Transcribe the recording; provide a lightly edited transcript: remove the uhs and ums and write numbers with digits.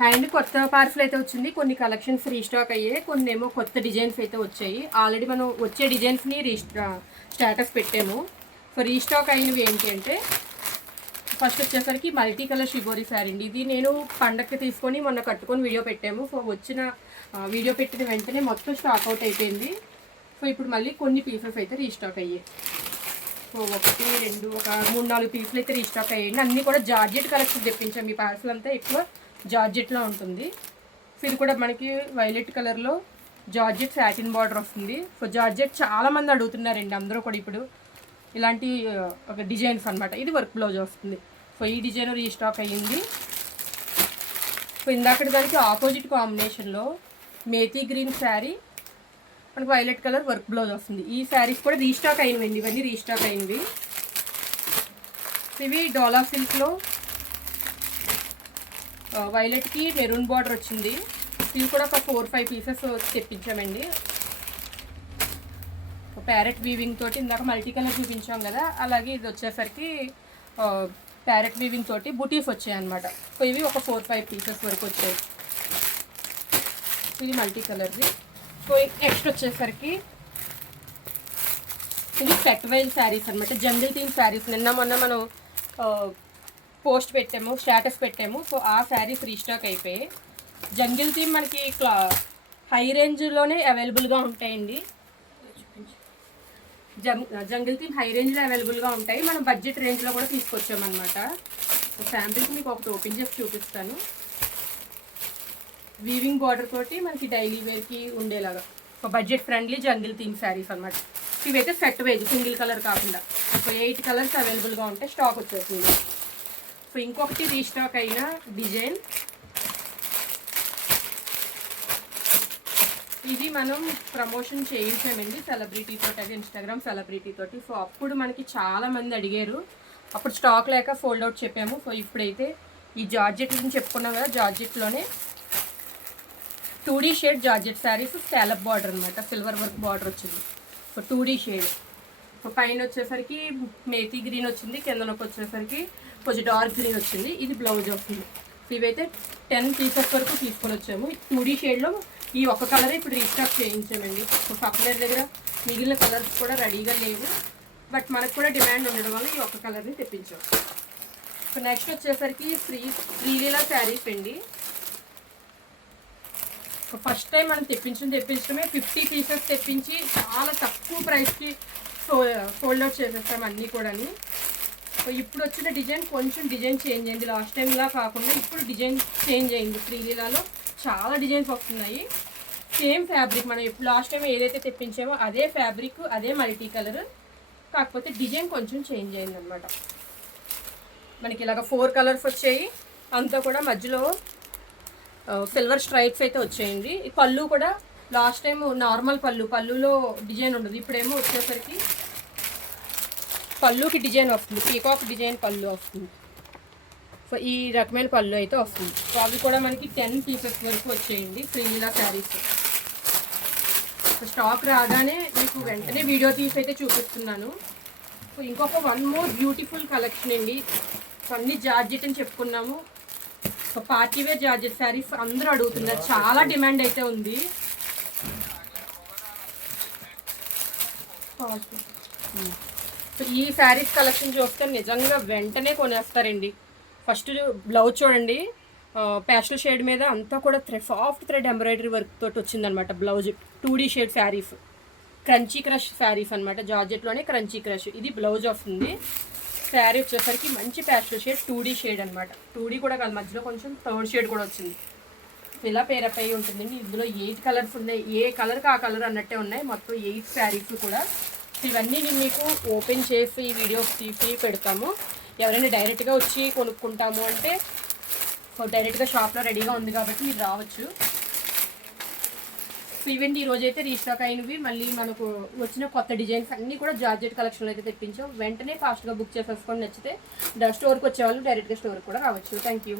Hand కొత్త parcel అయితే వచ్చింది. కొన్ని కలెక్షన్స్ రీస్టాక్ అయ్యాయి, కొన్ని ఏమో కొత్త డిజైన్స్ అయితే వచ్చాయి. ఆల్రెడీ మనం వచ్చే డిజైన్స్ని స్టేటస్ పెట్టాము. సో రీస్టాక్ అయినవి ఏంటి అంటే ఫస్ట్ వచ్చేసరికి మల్టీ కలర్ షిబోరి శారీ అండి. ఇది నేను పండగకి తీసుకొని మొన్న కట్టుకొని వీడియో పెట్టాము. సో వచ్చిన వీడియో పెట్టిన వెంటనే మొత్తం స్టాక్ అవుట్ అయిపోయింది. సో ఇప్పుడు మళ్ళీ కొన్ని పీసెస్ అయితే రీస్టాక్ అయ్యాయి. సో 1 2 ఒక 3 4 పీసులు అయితే రీస్టాక్ అయ్యాయండి. అన్నీ కూడా జార్జెట్ కలెక్షన్ తెప్పించాము. ఈ పార్సల్ అంతా ఎక్కువ జార్జెట్లో ఉంటుంది. సో ఇది కూడా మనకి వైలెట్ కలర్లో జార్జెట్ సాటిన్ బార్డర్ వస్తుంది. సో జార్జెట్ చాలామంది అడుగుతున్నారండి, అందరూ కూడా ఇప్పుడు ఇలాంటి ఒక డిజైన్స్ అనమాట. ఇది వర్క్ బ్లౌజ్ వస్తుంది. సో ఈ డిజైన్ రీస్టాక్ అయ్యింది. సో ఇందాకటి దానికి ఆపోజిట్ కాంబినేషన్లో మేతీ గ్రీన్ శారీ, మనకు వైలెట్ కలర్ వర్క్ బ్లౌజ్ వస్తుంది. ఈ శారీస్ కూడా రీస్టాక్ అయినవి, ఇవన్నీ రీస్టాక్ అయినవి. ఇవి డోలా సిల్క్లో వైలెట్కి మెరూన్ బార్డర్ వచ్చింది. ఇవి కూడా ఒక 4 5 పీసెస్ తెప్పించామండి. ప్యారెట్ వీవింగ్ తోటి ఇందాక మల్టీ కలర్ చూపించాం కదా, అలాగే ఇది వచ్చేసరికి ప్యారెట్ వీవింగ్ తోటి బుటీస్ వచ్చాయి అనమాట. సో ఇవి ఒక 4 5 పీసెస్ వరకు వచ్చాయి. ఇది మల్టీ కలర్ది. సో నెక్స్ట్ వచ్చేసరికి ఇది సెట్ వైల్ శారీస్ అనమాట, జంగిల్ థీమ్ శారీస్. నిన్న మొన్న మనం పోస్ట్ పెట్టాము, స్టేటస్ పెట్టాము. సో ఆ శారీస్ రీస్టాక్ అయిపోయాయి. జంగిల్ థీమ్ మనకి హై రేంజ్లోనే అవైలబుల్గా ఉంటాయండి. జంగిల్ థీమ్ హై రేంజ్లో అవైలబుల్గా ఉంటాయి. మనం బడ్జెట్ రేంజ్లో కూడా తీసుకొచ్చామన్నమాట. శాంపిల్కి మీకు ఒకటి ఓపెన్ చేసి చూపిస్తాను. వీవింగ్ బార్డర్ తోటి మనకి డైలీ వేర్కి ఉండేలాగా ఒక budget friendly jungle theme saris అనమాట. ఇవైతే సెట్ వేజ్, సింగిల్ కలర్ కాకుండా. సో 8 కలర్స్ అవైలబుల్గా ఉంటాయి. స్టాక్ వచ్చేసింది. సో ఇంకొకటి రీస్టాక్ అయిన డిజైన్ ఇది మనం ప్రమోషన్ చేయించామండి సెలబ్రిటీ తోటి, అది ఇన్స్టాగ్రామ్ సెలబ్రిటీ తోటి. సో అప్పుడు మనకి చాలామంది అడిగారు, అప్పుడు స్టాక్ లేక ఫోల్డ్ అవుట్ చెప్పాము. సో ఇప్పుడైతే ఈ జార్జెట్ గురించి చెప్పుకున్నాం కదా, జార్జెట్లోనే 2D shade georgette saris, scallop border అనమాట, సిల్వర్ వర్క్ బార్డర్ వచ్చింది. So 2D shade. సో పైన వచ్చేసరికి మేతీ గ్రీన్ వచ్చింది, కిందనొక వచ్చేసరికి కొంచెం డార్క్ గ్రీన్ వచ్చింది. ఇది బ్లౌజ్ వస్తుంది. సో ఇవైతే 10 పీసెస్ వరకు తీసుకొని వచ్చాము. 2D షేడ్లో ఈ ఒక్క కలర్ ఇప్పుడు రీస్టాక్ చేయించామండి. సో సప్లైర్ దగ్గర మిగిలిన కలర్స్ కూడా రెడీగా లేవు, బట్ మనకు కూడా డిమాండ్ ఉండడం వల్ల ఈ ఒక్క కలర్ని తెప్పించాం. సో నెక్స్ట్ వచ్చేసరికి శ్రీలీల శారీస్ అండి. సో ఫస్ట్ టైం మనం తెప్పించడమే 50 పీసెస్ తెప్పించి చాలా తక్కువ ప్రైస్కి ఫోల్డ్ అవుట్ చేసేస్తాం అన్నీ కూడా. సో ఇప్పుడు వచ్చిన డిజైన్ కొంచెం డిజైన్ చేంజ్ అయింది. లాస్ట్ టైంలా కాకుండా ఇప్పుడు డిజైన్ చేంజ్ అయింది. శ్రీలీలలో చాలా డిజైన్స్ వస్తున్నాయి. సేమ్ ఫ్యాబ్రిక్ మనం ఇప్పుడు లాస్ట్ టైం ఏదైతే తెప్పించామో అదే ఫ్యాబ్రిక్, అదే మల్టీ కలర్, కాకపోతే డిజైన్ కొంచెం చేంజ్ అయింది అనమాట. మనకి ఇలాగ 4 కలర్స్ వచ్చాయి. అంతా కూడా మధ్యలో సిల్వర్ స్ట్రైప్స్ అయితే వచ్చాయండి. ఈ పళ్ళు కూడా లాస్ట్ టైం నార్మల్ పళ్ళులో డిజైన్ ఉండదు. ఇప్పుడేమో వచ్చేసరికి పళ్ళుకి డిజైన్ వస్తుంది, పీకాక్ డిజైన్ పళ్ళు వస్తుంది. సో ఈ రకమైన పళ్ళు అయితే వస్తుంది. సో అవి కూడా మనకి 10 పీసెస్ వరకు వచ్చేయండి శ్రీలీల శారీస్. సో స్టాక్ రాగానే మీకు వెంటనే వీడియో తీసి అయితే చూపిస్తున్నాను. సో ఇంకొక 1 మోర్ బ్యూటిఫుల్ కలెక్షన్ అండి. సో అన్ని జార్జెట్ అని చెప్పుకున్నాము. సో పార్టీవేర్ జార్జెట్ శారీస్ అందరూ అడుగుతున్నారు, చాలా డిమాండ్ అయితే ఉంది. సో ఈ శారీస్ కలెక్షన్ చూస్తే నిజంగా వెంటనే కొనేస్తారండి. ఫస్ట్ బ్లౌజ్ చూడండి, ప్యాస్టల్ షేడ్ మీద అంతా కూడా సాఫ్ట్ థ్రెడ్ ఎంబ్రాయిడరీ వర్క్ తోటి వచ్చిందనమాట blouse. 2D shade saris, crunchy crush saris అనమాట, జార్జెట్లోనే క్రంచీ క్రష్. ఇది బ్లౌజ్ వస్తుంది. శారీ వచ్చేసరికి మంచి ప్యాస్టల్ షేడ్ 2D షేడ్ అనమాట. 2D కూడా కాదు, మధ్యలో కొంచెం 3rd షేడ్ కూడా వచ్చింది. ఇలా పేరప్ అయ్యి ఉంటుందండి. ఇందులో 8 కలర్స్ ఉన్నాయి, ఏ కలర్కి ఆ కలర్ అన్నట్టే ఉన్నాయి. మొత్తం 8 శారీస్ కూడా. ఇవన్నీ నేను మీకు ఓపెన్ చేసి ఈ వీడియో తీసి పెడతాము. ఎవరైనా డైరెక్ట్గా వచ్చి కొనుక్కుంటాము అంటే డైరెక్ట్గా షాప్లో రెడీగా ఉంది కాబట్టి మీరు రావచ్చు. సో ఇవన్నీ ఈరోజైతే రీస్టాక్ అయినవి. మళ్ళీ మనకు వచ్చిన కొత్త డిజైన్స్ అన్నీ కూడా జార్జెట్ కలెక్షన్లో అయితే తెప్పించాం. వెంటనే ఫాస్ట్గా బుక్ చేసేసుకొని నచ్చితే స్టోర్కి వచ్చేవాళ్ళు డైరెక్ట్గా స్టోర్కి కూడా రావచ్చు. Thank you.